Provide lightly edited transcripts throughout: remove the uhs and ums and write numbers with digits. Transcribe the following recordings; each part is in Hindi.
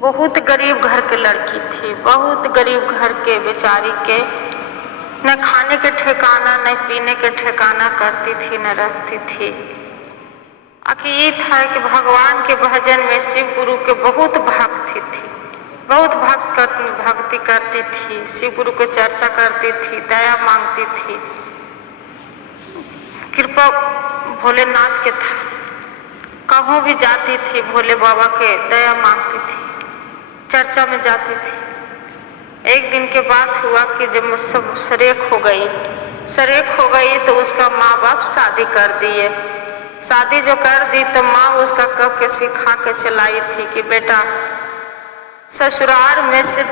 बहुत गरीब घर के लड़की थी, बहुत गरीब घर के बेचारी के न खाने के ठिकाना न पीने के ठिकाना करती थी न रखती थी। ये था कि भगवान के भजन में शिव गुरु के बहुत भक्ति थी, बहुत भक्ति करती थी, शिव गुरु की चर्चा करती थी, दया मांगती थी। कृपा भोलेनाथ के था, कहीं भी जाती थी भोले बाबा के दया मांगती थी, चर्चा में जाती थी। एक दिन के बात हुआ कि जब सब सरेख हो गई तो उसका माँ बाप शादी कर दिए। शादी जो कर दी तो माँ उसका कब के सिखा के चलाई थी कि बेटा ससुराल में से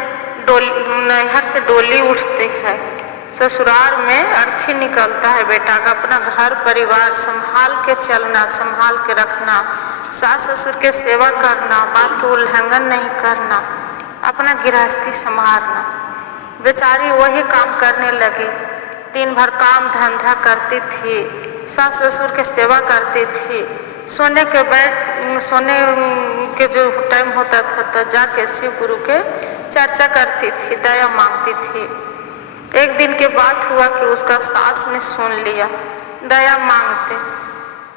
नैहर से डोली उठते है, ससुराल में अर्थी निकलता है बेटा का। अपना घर परिवार संभाल के चलना, संभाल के रखना, सास ससुर के सेवा करना, बात के उल्लंघन नहीं करना, अपना गृहस्थी संभालना। बेचारी वही काम करने लगी, दिन भर काम धंधा करती थी, सास ससुर के सेवा करती थी। सोने के जो टाइम होता था तो जाके शिव गुरु के चर्चा करती थी, दया मांगती थी। एक दिन के बात हुआ कि उसका सास ने सुन लिया दया मांगते,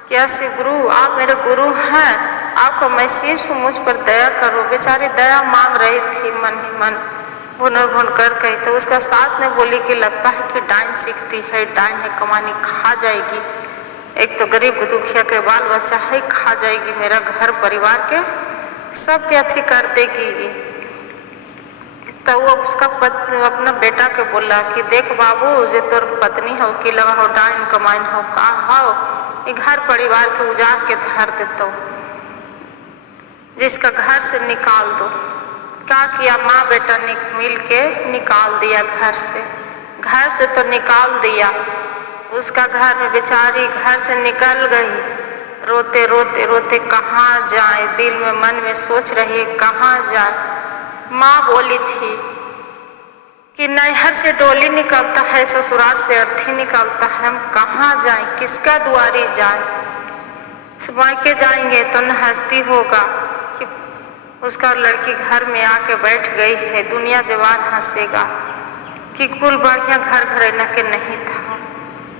क्या शिव गुरु आप मेरे गुरु हैं, आपका मैं शीश हूँ, मुझ पर दया करो। बेचारी दया मांग रही थी मन ही मन, भुन कर कही तो उसका सास ने बोली कि लगता है कि डाइन सीखती है, डाइन है कमानी खा जाएगी, एक तो गरीब दुखिया के बाल बच्चा है, खा जाएगी मेरा घर परिवार के सब के अथी कर देगी। तो वो उसका अपना बेटा के बोला कि देख बाबू जे तोर पत्नी हो कि लगा हो डाइन कमाइन हो का हो, ये घर परिवार के उजाड़ के धर देता हूँ, जिसका घर से निकाल दो। क्या किया माँ बेटा मिल के निकाल दिया घर से तो निकाल दिया। उसका घर में बेचारी घर से निकल गई, रोते रोते रोते कहाँ जाए, दिल में मन में सोच रही कहाँ जाए। माँ बोली थी कि नैहर से डोली निकलता है, ससुराल से अर्थी निकलता है, हम कहाँ जाएं, किसका दुआरी जाएं। मायके जाएंगे तो नहस्ती होगा कि उसका लड़की घर में आके बैठ गई है, दुनिया जवान हंसेगा कि कुल बढ़िया घर घरेना के नहीं था,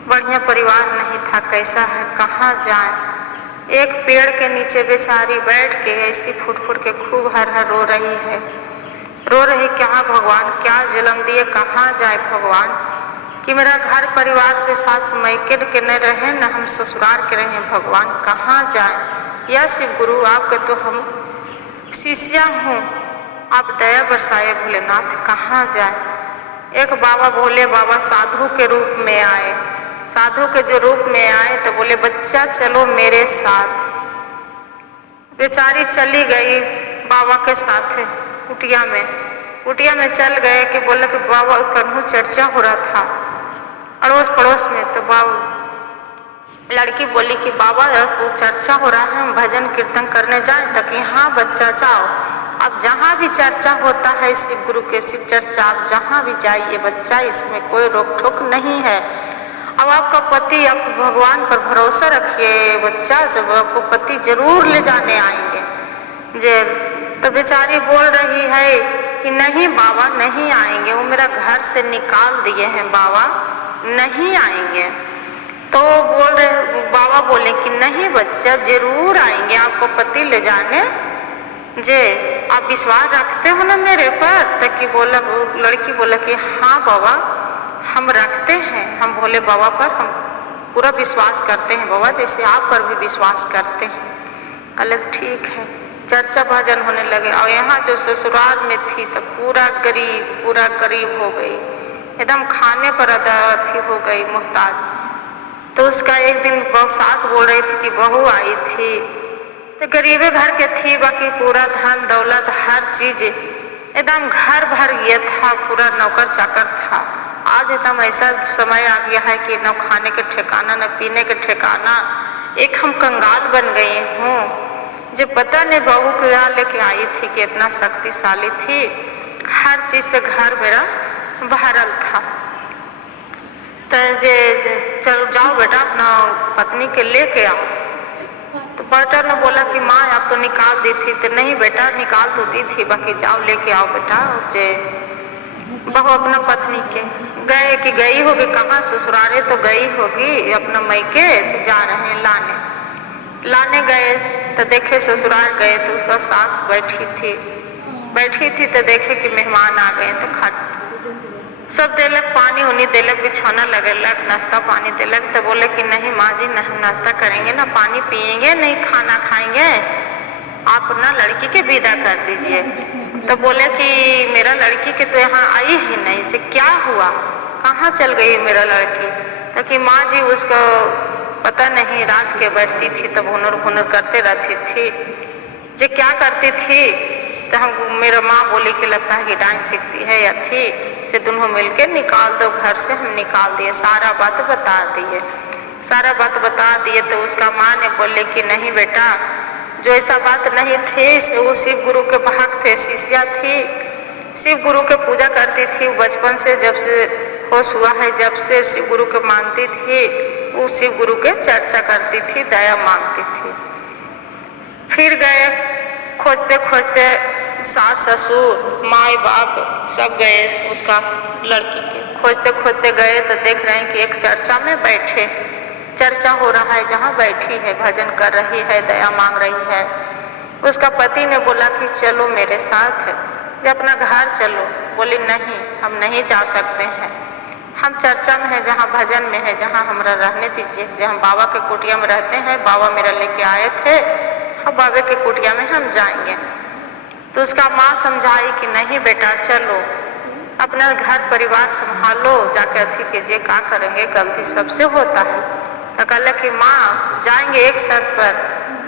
बढ़िया परिवार नहीं था, कैसा है कहाँ जाए। एक पेड़ के नीचे बेचारी बैठ के ऐसी फुट के खूब हर रो रही है, रो रही क्या भगवान क्या जन्म दिए, कहाँ जाए भगवान कि मेरा घर परिवार से सास मायके के न रहे न हम ससुराल के रहे, भगवान कहाँ जाए। या शिव गुरु आपके तो हम शिष्या हूँ, आप दया बरसाए भोलेनाथ कहाँ जाए। एक बाबा भोले बाबा साधु के रूप में आए, साधु के जो रूप में आए तो बोले बच्चा चलो मेरे साथ। बेचारी चली गई बाबा के साथ कुटिया में चल गए कि बोला कि बाबा कन्हू चर्चा हो रहा था अड़ोस पड़ोस में। तो बाबा लड़की बोली कि बाबा चर्चा हो रहा है, हम भजन कीर्तन करने जाएं। तक हाँ बच्चा जाओ, अब जहाँ भी चर्चा होता है शिव गुरु के शिव चर्चा, आप जहाँ भी जाइए बच्चा, इसमें कोई रोक टोक नहीं है। अब आपका पति, आप भगवान पर भरोसा रखिए बच्चा, जब आपको पति जरूर ले जाने आएंगे जे। तो बेचारी बोल रही है कि नहीं बाबा नहीं आएंगे, वो मेरा घर से निकाल दिए हैं बाबा, नहीं आएंगे। तो बाबा बोले कि नहीं बच्चा जरूर आएंगे, आपको पति ले जाने जे, आप विश्वास रखते हो ना मेरे पर। तक कि लड़की बोला कि हाँ बाबा हम रखते हैं, हम भोले बाबा पर हम पूरा विश्वास करते हैं बाबा, जैसे आप पर भी विश्वास करते हैं। अलग ठीक है, चर्चा भजन होने लगे। और यहाँ जो ससुराल में थी तो पूरा गरीब हो गई, एकदम खाने पर अथी हो गई मोहताज। तो उसका एक दिन सास बोल रही थी कि बहू आई थी तो गरीबे घर के थी, बाकी पूरा धन दौलत हर चीज एकदम घर भर गया था, पूरा नौकर चाकर था। आज एकदम ऐसा समय आ गया है कि न खाने के ठिकाना न पीने के ठिकाना, एक हम कंगाल बन गए हूँ। जो पता नहीं बहू क्या लेके आई थी कि इतना शक्तिशाली थी, हर चीज से घर मेरा भरल था। तो जे चलो जाओ बेटा अपना पत्नी के लेके आओ। तो बेटा ने बोला कि माँ आप तो निकाल दी थी। तो नहीं बेटा निकाल तो दी थी, बाकी जाओ लेके आओ बेटा उसे बहू अपना पत्नी के। गए कि गई होगी कहाँ, ससुराले तो गई होगी, अपना मैके से जा रहे हैं लाने गए। तो देखे ससुराल गए तो उसका सास बैठी थी तो देखे कि मेहमान आ गए। तो सब देलक, पानी उनी देलक, बिछौना लगेलक, नाश्ता पानी देलक। तो बोले कि नहीं माँ जी नाश्ता करेंगे ना, पानी पिएंगे नहीं, खाना खाएंगे, आप ना लड़की के विदा कर दीजिए। तो बोले कि मेरा लड़की के तो यहाँ आई ही नहीं, इसे क्या हुआ, कहाँ चल गई मेरा लड़की। तो कि माँ जी उसको पता नहीं, रात के बैठती थी तब हुनर करते रहती थी। जे क्या करती थी तो हम मेरा माँ बोली कि लगता है कि डांस सीखती है या थी, से दोनों मिलके निकाल दो घर से। हम निकाल दिए, सारा बात बता दिए। तो उसका माँ ने बोले कि नहीं बेटा जो ऐसा बात नहीं थी, से वो शिव गुरु के भक्त थे, शिष्या थी, शिव गुरु के पूजा करती थी। वो बचपन से जब से होश हुआ है, जब से शिव गुरु के मानती थी, वो शिव गुरु के चर्चा करती थी, दया मांगती थी। फिर गए खोजते सास ससुर माँ बाप सब गए उसका लड़की के खोजते गए। तो देख रहे हैं कि एक चर्चा में बैठे, चर्चा हो रहा है, जहाँ बैठी है भजन कर रही है, दया मांग रही है। उसका पति ने बोला कि चलो मेरे साथ, ये अपना घर चलो। बोली नहीं हम नहीं जा सकते हैं, हम चर्चा में है, जहाँ भजन में है, जहाँ हमरा रहने दीजिए, जहाँ हम बाबा के कुटिया में रहते हैं, बाबा मेरा लेके आए थे, हम बाबा के कुटिया में हम जाएंगे। तो उसका माँ समझाई कि नहीं बेटा चलो, अपना घर परिवार संभालो, जाके अथी कीजिए, क्या करेंगे, गलती सबसे होता है। तो कहला कि माँ जाएंगे एक शर्त पर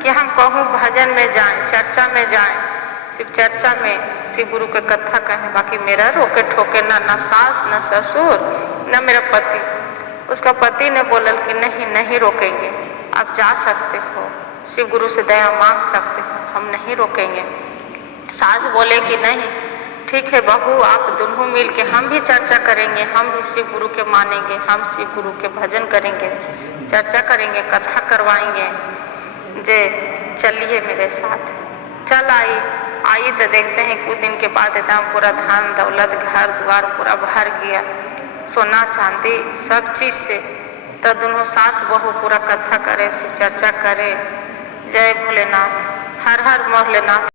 कि हम कहूँ भजन में जाएं, चर्चा में जाएं, सिर्फ चर्चा में शिव गुरु के कथा कहें, बाकी मेरा रोके ठोके ना सास न ससुर न मेरा पति। उसका पति ने बोलल कि नहीं रोकेंगे, आप जा सकते हो, शिव गुरु से दया मांग सकते हो, हम नहीं रोकेंगे। सास बोले कि नहीं ठीक है बहू, आप दोनों मिल के हम भी चर्चा करेंगे, हम भी शिव गुरु के मानेंगे, हम शिव गुरु के भजन करेंगे, चर्चा करेंगे, कथा करवाएंगे, जे चलिए मेरे साथ। चल आई तो देखते हैं कुछ दिन के बाद एकदम पूरा धन दौलत घर द्वार पूरा भर गया, सोना चांदी सब चीज़ से। तो दोनों सास बहू पूरा कथा करे, शिव चर्चा करे। जय भोलेनाथ, हर हर भोलेनाथ।